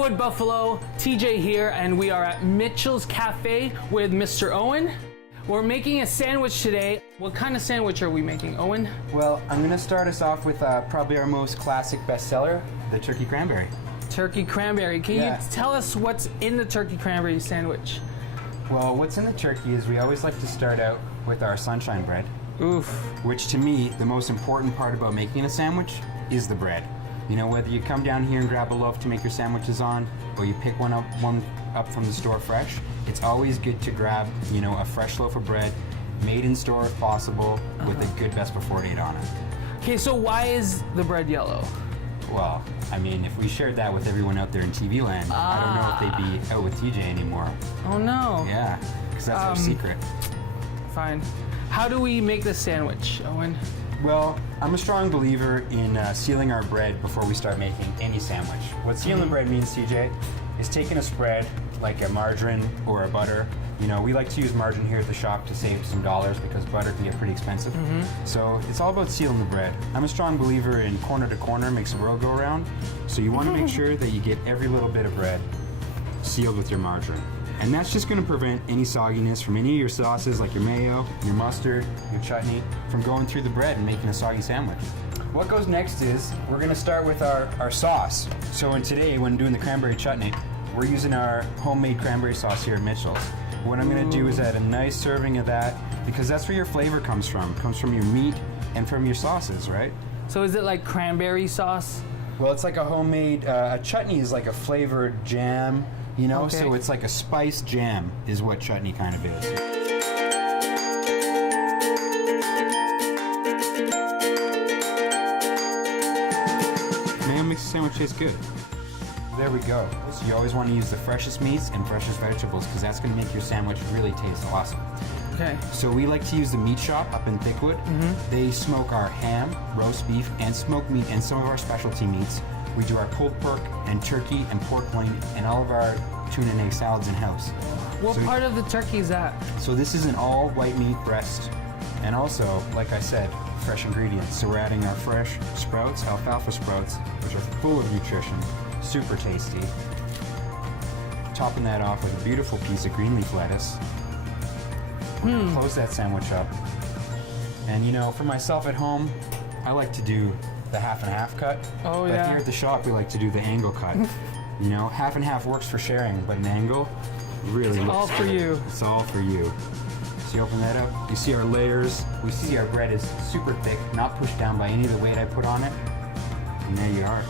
Wood Buffalo, TJ here, and we are at Mitchell's Cafe with Mr. Owen. We're making a sandwich today. What kind of sandwich are we making, Owen? Well, I'm gonna start us off with probably our most classic bestseller, the turkey cranberry. Turkey cranberry. Can you tell us what's in the turkey cranberry sandwich? Well, what's in the turkey is we always like to start out with our sunshine bread. Oof. Which to me, the most important part about making a sandwich is the bread. You know, whether you come down here and grab a loaf to make your sandwiches on, or you pick one up from the store fresh, it's always good to grab, you know, a fresh loaf of bread, made in store if possible, with a good best before date on it. Okay, so why is the bread yellow? Well, I mean, if we shared that with everyone out there in TV land, I don't know if they'd be out with TJ anymore. Oh no. Yeah, because that's our secret. Fine. How do we make this sandwich, Owen? Well, I'm a strong believer in sealing our bread before we start making any sandwich. What sealing bread means, TJ, is taking a spread like a margarine or a butter. You know, we like to use margarine here at the shop to save some dollars because butter can get pretty expensive. So it's all about sealing the bread. I'm a strong believer in corner to corner makes the world go around. So you want to make sure that you get every little bit of bread sealed with your margarine. And that's just going to prevent any sogginess from any of your sauces like your mayo, your mustard, your chutney, from going through the bread and making a soggy sandwich. What goes next is we're going to start with our sauce. So today, when doing the cranberry chutney, we're using our homemade cranberry sauce here at Mitchell's. What I'm going to do is add a nice serving of that because that's where your flavor comes from. It comes from your meat and from your sauces, right? So is it like cranberry sauce? Well, it's like a homemade, a chutney is like a flavored jam, you know? Okay. So it's like a spiced jam is what chutney kind of is. Man, makes the sandwich taste good. There we go. So you always want to use the freshest meats and freshest vegetables because that's going to make your sandwich really taste awesome. Okay. So we like to use the meat shop up in Thickwood. They smoke our ham, roast beef, and smoked meat and some of our specialty meats. We do our pulled pork and turkey and pork loin and all of our tuna and egg salads in-house. What part of the turkey is that? So this is an all white meat breast. And also, like I said, fresh ingredients. So we're adding our fresh sprouts, alfalfa sprouts, which are full of nutrition, super tasty. Topping that off with a beautiful piece of green leaf lettuce. Close that sandwich up. And you know, for myself at home, I like to do the half and half cut. Oh, but yeah. here at the shop, we like to do the angle cut. You know, half and half works for sharing, but an angle really looks all for you. It's all for you. So you open that up, you see our layers. We see our bread is super thick, not pushed down by any of the weight I put on it. And there you are.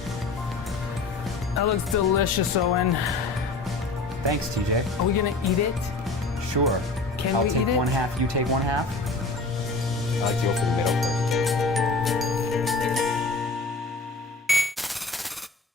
That looks delicious, Owen. Thanks, TJ. Are we gonna eat it? Sure. Can I'll we take eat it? one half, you take one half. I like to open the middle first.